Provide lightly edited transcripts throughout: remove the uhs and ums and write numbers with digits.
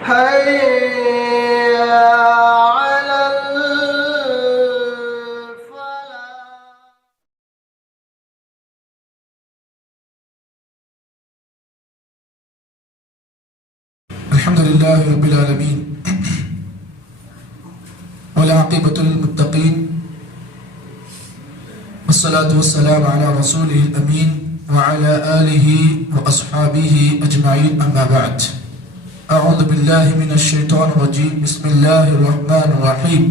حي على الفلاح. الحمد لله رب العالمين والعاقبة للمتقين والصلاة والسلام على رسوله الأمين وعلى آله وأصحابه أجمعين أما بعد. أعوذ بالله من الشيطان الرجيم. بسم الله الرحمن الرحيم.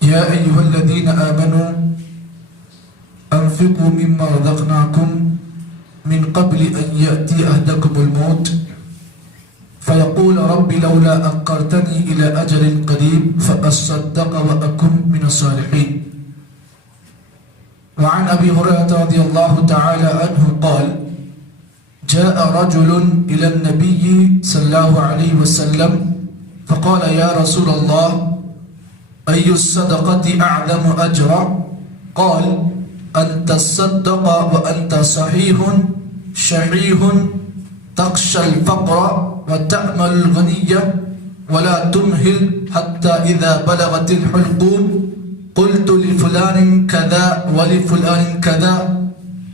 يا أيها الذين آمنوا أنفقوا مما رزقناكم من قبل أن يأتي أحدكم الموت فيقول رب لولا أخرتني إلى أجل قريب فأصدق وأكن من الصالحين. وعن أبي هريرة رضي الله تعالى عنه قال جاء رجل إلى النبي صلى الله عليه وسلم فقال يا رسول الله أي الصدقة أعظم أجرا؟ قال أن تصدق وأنت صحيح شحيح تخشى الفقر وتأمل الغنية ولا تمهل حتى إذا بلغت الحلقوم قلت لفلان كذا ولفلان كذا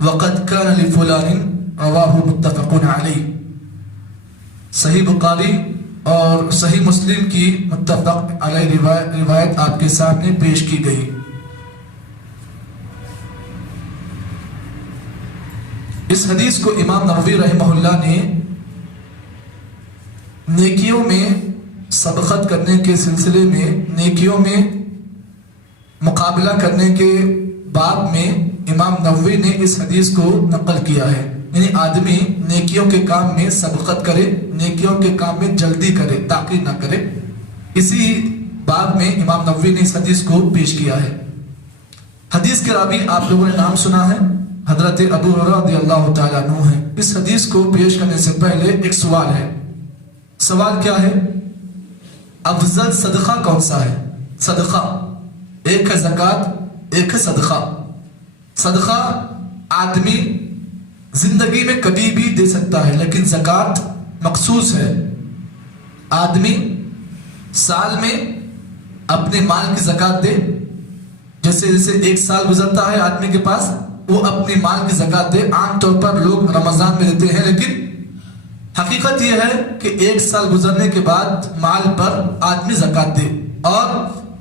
وقد كان لفلان. رواہ متفقون علیہ. صحیح بخاری اور صحیح مسلم کی متفق علیہ روایت آپ کے سامنے پیش کی گئی. اس حدیث کو امام نووی رحمہ اللہ نے نیکیوں میں سبقت کرنے کے سلسلے میں نیکیوں میں مقابلہ کرنے کے باب میں امام نووی نے اس حدیث کو نقل کیا ہے. یعنی آدمی نیکیوں کے کام میں سبقت کرے, نیکیوں کے کام میں جلدی کرے, تاخیر نہ کرے. اسی باب میں امام نووی نے اس حدیث کو پیش کیا ہے. حدیث کے راوی آپ لوگوں نے نام سنا ہے, حضرت ابو ہریرہ رضی اللہ تعالیٰ عنہ ہے. اس حدیث کو پیش کرنے سے پہلے ایک سوال ہے. سوال کیا ہے؟ افضل صدقہ کون سا ہے؟ صدقہ ایک ہے زکوٰۃ, ایک ہے صدقہ. صدقہ آدمی زندگی میں کبھی بھی دے سکتا ہے, لیکن زکوٰۃ مخصوص ہے. آدمی سال میں اپنے مال کی زکوٰۃ دے. جیسے ایک سال گزرتا ہے آدمی کے پاس, وہ اپنے مال کی زکوٰۃ دے. عام طور پر لوگ رمضان میں دیتے ہیں, لیکن حقیقت یہ ہے کہ ایک سال گزرنے کے بعد مال پر آدمی زکوٰۃ دے اور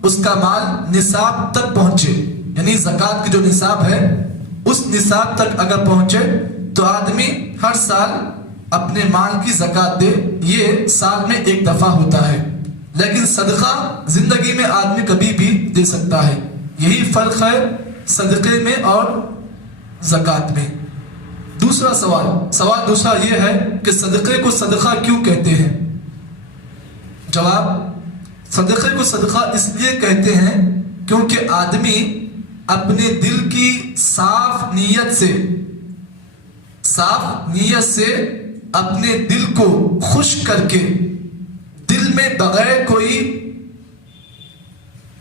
اس کا مال نصاب تک پہنچے. یعنی زکوٰۃ کی جو نصاب ہے اس نصاب تک اگر پہنچے تو آدمی ہر سال اپنے مال کی زکوٰۃ دے. یہ سال میں ایک دفعہ ہوتا ہے, لیکن صدقہ زندگی میں آدمی کبھی بھی دے سکتا ہے. یہی فرق ہے صدقے میں اور زکوٰۃ میں. دوسرا سوال دوسرا یہ ہے کہ صدقے کو صدقہ کیوں کہتے ہیں؟ جواب, صدقے کو صدقہ اس لیے کہتے ہیں کیونکہ آدمی اپنے دل کی صاف نیت سے اپنے دل کو خوش کر کے, دل میں بغیر کوئی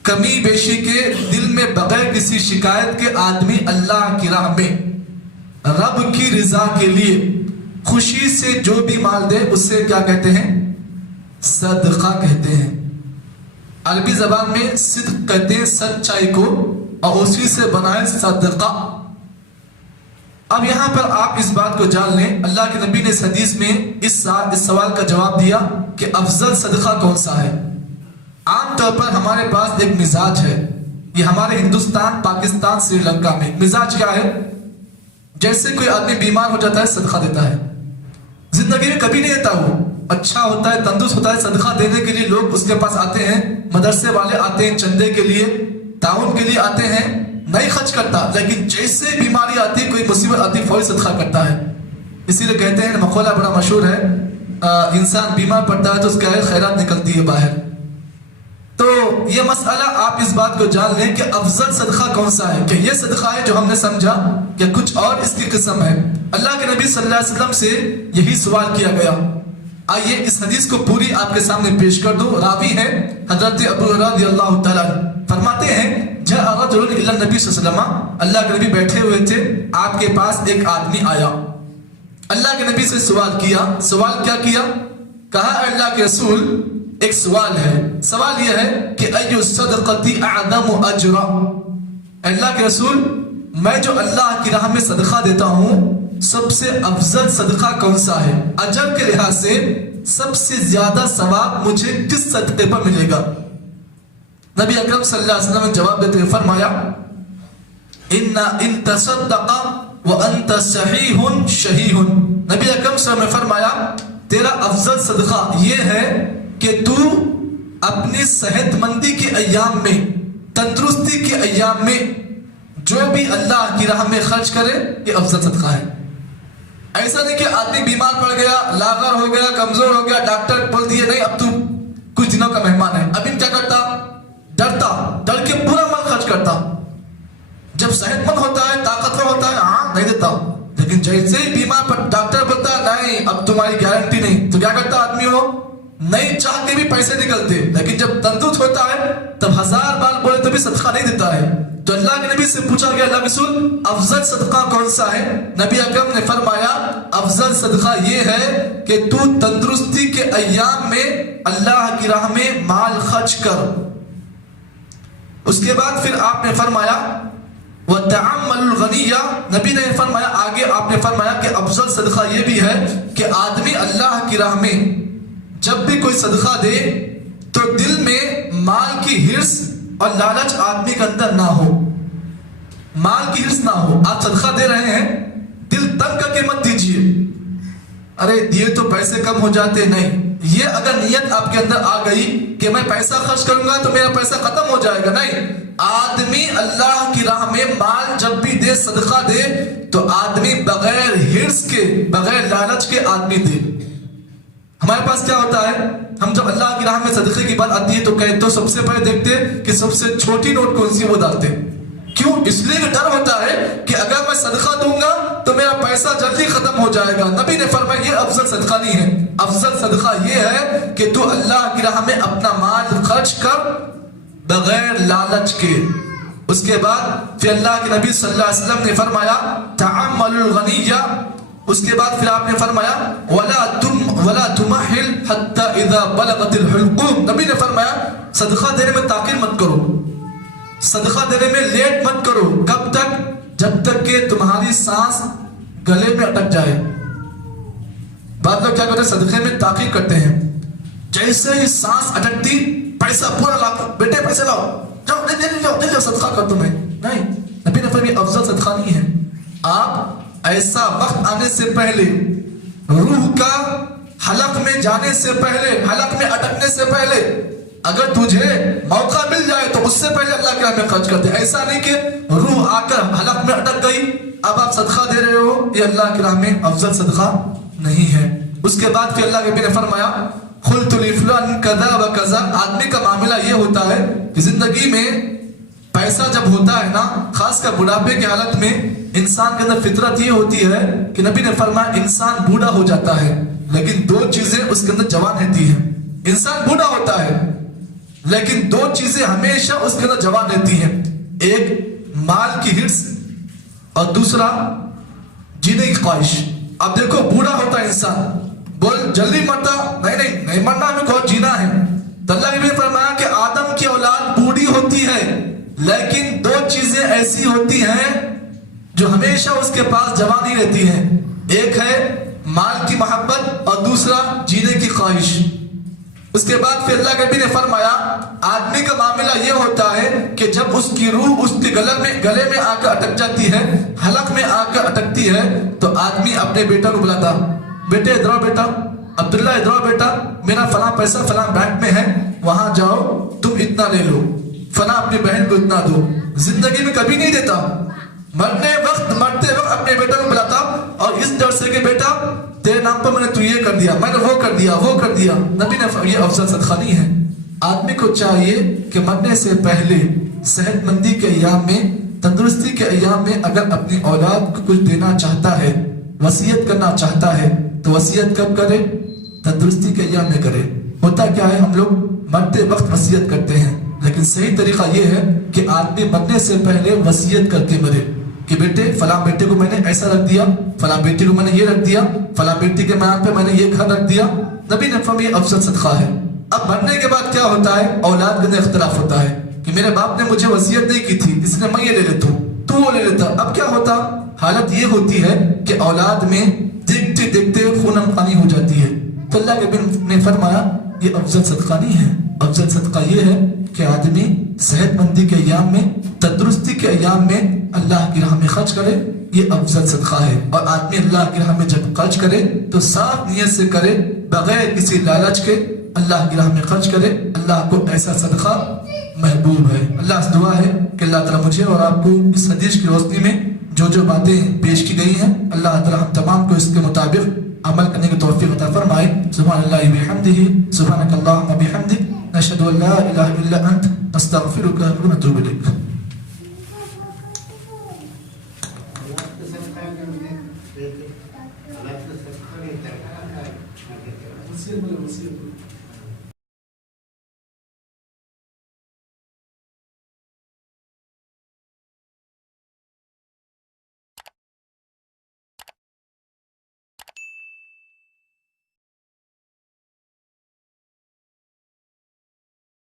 کمی بیشی کے, دل میں بغیر کسی شکایت کے آدمی اللہ کی راہ میں رب کی رضا کے لیے خوشی سے جو بھی مال دے اسے کیا کہتے ہیں؟ صدقہ کہتے ہیں. عربی زبان میں صدق کہتے ہیں سچائی کو, اور اسی سے بنائے صدقہ. اب یہاں پر آپ اس بات کو جان لیں, اللہ کے نبی نے اس حدیث میں اس سوال کا جواب دیا کہ افضل صدقہ کون سا ہے. عام طور پر ہمارے پاس ایک مزاج ہے, یہ ہمارے ہندوستان, پاکستان, سری لنکا میں مزاج کیا ہے؟ جیسے کوئی آدمی بیمار ہو جاتا ہے صدقہ دیتا ہے. زندگی میں کبھی نہیں دیتا, وہ اچھا ہوتا ہے, تندرست ہوتا ہے, صدقہ دینے کے لیے لوگ اس کے پاس آتے ہیں, مدرسے والے آتے ہیں چندے کے لیے, تعاون کے لیے آتے ہیں, نہیں خرچ کرتا. لیکن جیسے بیماری آتی ہے, کوئی مصیبت آتی ہے, فوری صدقہ کرتا ہے. اسی لیے کہتے ہیں, مقولہ بڑا مشہور ہے, انسان بیمار پڑتا ہے تو اس کا خیرات نکلتی ہے باہر. تو یہ مسئلہ آپ اس بات کو جان لیں کہ افضل صدقہ کون سا ہے, کہ یہ صدقہ ہے جو ہم نے سمجھا کہ کچھ اور اس کی قسم ہے. اللہ کے نبی صلی اللہ علیہ وسلم سے یہی سوال کیا گیا. آئیے اس حدیث کو پوری آپ کے سامنے پیش کر دوں. راوی ہے حضرت ابو ہریرہ رضی اللہ تعالیٰ عنہ, فرماتے ہیں جاء رجل الی النبی صلی اللہ علیہ وسلم, اللہ کے نبی بیٹھے ہوئے تھے, آپ کے پاس ایک آدمی آیا. اللہ کے نبی سے سوال کیا. سوال کیا کیا؟ کہا اے اللہ کے رسول ایک سوال ہے. سوال یہ ہے کہ ایو الصدقۃ اعظم اجرا. اے اللہ کے رسول میں جو اللہ کی راہ میں صدقہ دیتا ہوں سب سے افضل صدقہ کون سا ہے؟ اجر کے لحاظ سے سب سے زیادہ ثواب مجھے کس صدقے پر ملے گا؟ نبی اکرم صلی اللہ علیہ وسلم نے جواب دیتے ہوئے فرمایا ان تصدق وانت صحیح شحیح. نبی اکرم صلی اللہ علیہ وسلم نے فرمایا تیرا افضل صدقہ یہ ہے کہ تو اپنی صحت مندی کے ایام میں، تندرستی کے ایام میں جو بھی اللہ کی راہ میں خرچ کرے یہ افضل صدقہ ہے. ایسا نہیں کہ آدمی بیمار پڑ گیا، لاغر ہو گیا، کمزور ہو گیا، ڈاکٹر بول دیے نہیں اب تو کچھ دنوں کا مہمان ہے. ابھی کیا کرتا؟ ڈر کے پورا مال خرچ کرتا. جب صحت مند ہوتا ہے، طاقتور ہوتا ہے، ہاں نہیں دیتا. لیکن جیسے ہی بیمار پر ڈاکٹر بولتا نہیں اب تمہاری گارنٹی نہیں، تو کیا کرتا آدمی ہو؟ نہیں چاہ کے بھی پیسے نکلتے. لیکن جب تندرست ہوتا ہے تب 1000 بار بولے تو بھی صدقہ نہیں دیتا ہے. تو اللہ کے نبی سے پوچھا گیا اللہ کے رسول افضل صدقہ کون سا ہے؟ نبی اکرم نے فرمایا افضل صدقہ یہ ہے کہ تو تندرستی کے ایام میں اللہ کی راہ میں مال خرچ کر. اس کے بعد پھر آپ نے فرمایا وَتَعَمَّلُ الْغَنِيَّ. نبی نے فرمایا آگے آپ نے فرمایا کہ افضل صدقہ یہ بھی ہے کہ آدمی اللہ کی راہ میں جب بھی کوئی صدقہ دے تو دل میں مال کی ہرس اور لالچ آدمی کے اندر نہ ہو. مال کی ہرس نہ ہو. آپ صدقہ دے رہے ہیں دل تنگ کر کے مت دیجیے ارے دیے تو پیسے کم ہو جاتے. نہیں، یہ اگر نیت آپ کے اندر آ گئی کہ میں پیسہ خرچ کروں گا تو میرا پیسہ ختم ہو جائے گا، نہیں. آدمی اللہ کی راہ میں مال جب بھی دے، صدقہ دے تو آدمی بغیر ہرس کے، بغیر لالچ کے آدمی دے. ہمارے پاس کیا ہوتا ہے، ہم جب اللہ کی راہ میں صدقے کی بات آتی ہے تو کہتے تو سب سے پہلے دیکھتے کہ سب سے چھوٹی نوٹ کون سی وہ ڈالتے. کیوں؟ اس لیے کہ ڈر ہوتا ہے کہ اگر میں صدقہ دوں گا تو میرا پیسہ جلدی ختم ہو جائے گا. نبی نے فرمایا یہ افضل صدقہ نہیں ہے. افضل صدقہ یہ ہے کہ تو اللہ کی راہ میں اپنا مال خرچ کر بغیر لالچ کے. اس کے بعد پھر اللہ کے نبی صلی اللہ علیہ وسلم نے فرمایا تعمل الغنیہ. اس کے بعد پھر آپ نے فرمایا ولا تمہل حتی اذا بلغت الحلقوم. نبی نے فرمایا صدقہ دینے میں تاخیر مت کرو، صدقہ دینے میں لیٹ مت کرو. کب تک؟ جب تک کہ تمہاری سانس گلے میں اٹک جائے. بعض لوگ کیا کرتے ہیں صدقے میں تاخیر کرتے ہیں. جیسے ہی سانس اٹکتی پیسہ پورا لا بیٹے پیسے لاؤ، جاؤ دے جاؤ صدقہ کر تمہیں. نہیں، نبی نے فرمایا افضل صدقہ نہیں ہے. آپ ایسا وقت آنے سے پہلے، روح کا حلق میں جانے سے پہلے، حلق میں اٹکنے سے پہلے اگر تجھے موقع مل جائے تو اس سے پہلے اللہ کی راہ میں خرچ کر دے. ایسا نہیں کہ روح آ کر حلق میں اٹک گئی اب آپ صدقہ دے رہے ہو، یہ اللہ کی راہ میں افضل صدقہ نہیں ہے. اس کے بعد پھر اللہ کے نبی نے فرمایا قلت لفلان کذا و کذا. آدمی کا معاملہ یہ ہوتا ہے کہ زندگی میں پیسہ جب ہوتا ہے نا، خاص کر بڑھاپے کی حالت میں انسان کے اندر فطرت یہ ہوتی ہے کہ نبی نے فرمایا انسان بوڑھا ہو جاتا ہے لیکن دو چیزیں اس کے اندر جوان رہتی ہیں. انسان بوڑھا ہوتا ہے لیکن دو چیزیں ہمیشہ اس کے اندر جوان رہتی ہیں. ایک مال کی ہرس اور دوسرا جینے کی خواہش. اب دیکھو بوڑھا ہوتا ہے انسان، بول جلدی مرتا نہیں مرنا، ہمیں بہت جینا ہے. تو اللہ نے فرمایا کہ آدم کی اولاد بوڑھی ہوتی ہے لیکن دو چیزیں ایسی ہوتی ہیں جو ہمیشہ اس کے پاس جوانی رہتی ہیں. ایک ہے مال کی محبت اور دوسرا جینے کی خواہش. اس کے بعد پھر اللہ کے نبی نے فرمایا آدمی کا معاملہ یہ ہوتا ہے کہ جب اس کی روح اس کے گلے میں آ کر اٹک جاتی ہے، حلق میں آ کر اٹکتی ہے، تو آدمی اپنے بیٹا کو بلاتا بیٹے ادھر آؤ بیٹا، عبداللہ ادھر آؤ بیٹا، میرا فلاں پیسہ فلاں بینک میں ہے وہاں جاؤ تم اتنا لے لو، فلاں اپنی بہن کو اتنا دو. زندگی میں کبھی نہیں دیتا، مرتے وقت اپنے بیٹا کو بلاتا اور اس ڈر سے کہ بیٹا تیرے نام پر میں نے تو یہ کر دیا، میں نے وہ کر دیا. نبی نے یہ افضل صدقہ نہیں ہے. آدمی کو چاہیے کہ مرنے سے پہلے صحت مندی کے ایام میں، تندرستی کے ایام میں اگر اپنی اولاد کو کچھ دینا چاہتا ہے، وصیت کرنا چاہتا ہے تو وصیت کب کرے؟ تندرستی کے ایام میں کرے. ہوتا کیا ہے ہم لوگ مرتے وقت وصیت کرتے ہیں لیکن صحیح طریقہ یہ ہے کہ آدمی مرنے سے پہلے وصیت کر کے مرے. کہ بیٹے فلاں بیٹے کو میں نے ایسا رکھ دیا, فلاں بیٹے کو میں نے یہ رکھ دیا, فلاں بیٹی کے نام پہ میں نے یہ گھر رکھ دیا. نبی نے فرمایا یہ افضل صدقہ ہے. اب مرنے کے بعد کیا ہوتا ہے, اولاد کے اندر اختلاف ہوتا ہے کہ میرے باپ نے مجھے وصیت نہیں کی تھی, اس لیے میں یہ لے لیتا ہوں, تو وہ لے لیتا. اب کیا ہوتا, حالت یہ ہوتی ہے کہ اولاد میں دیکھتے دیکھتے خونم پانی ہو جاتی ہے. تو اللہ کے نبی نے فرمایا یہ افضل صدقہ نہیں ہے. افضل صدقہ یہ ہے کہ آدمی صحت مندی کے ایام میں, تندرستی کے ایام میں اللہ کی راہ میں خرچ کرے, یہ افضل صدقہ ہے. اور آدمی اللہ کی راہ میں جب خرچ کرے تو صاف نیت سے کرے, بغیر کسی لالچ کے اللہ کی راہ میں خرچ کرے. اللہ کو ایسا صدقہ محبوب ہے. اللہ سے دعا ہے کہ اللہ تعالیٰ مجھے اور آپ کو اس حدیث کی روشنی میں جو باتیں پیش کی گئی ہیں, اللہ تعالیٰ ہم تمام کو اس کے مطابق عمل کرنے کی توفیق عطا فرمائے. سبحان اللہ بحمدہ, سبحانک اللہم بحمدک, نشہد ان لا الہ الا انت, نستغفرک و نتوب الیک. Allah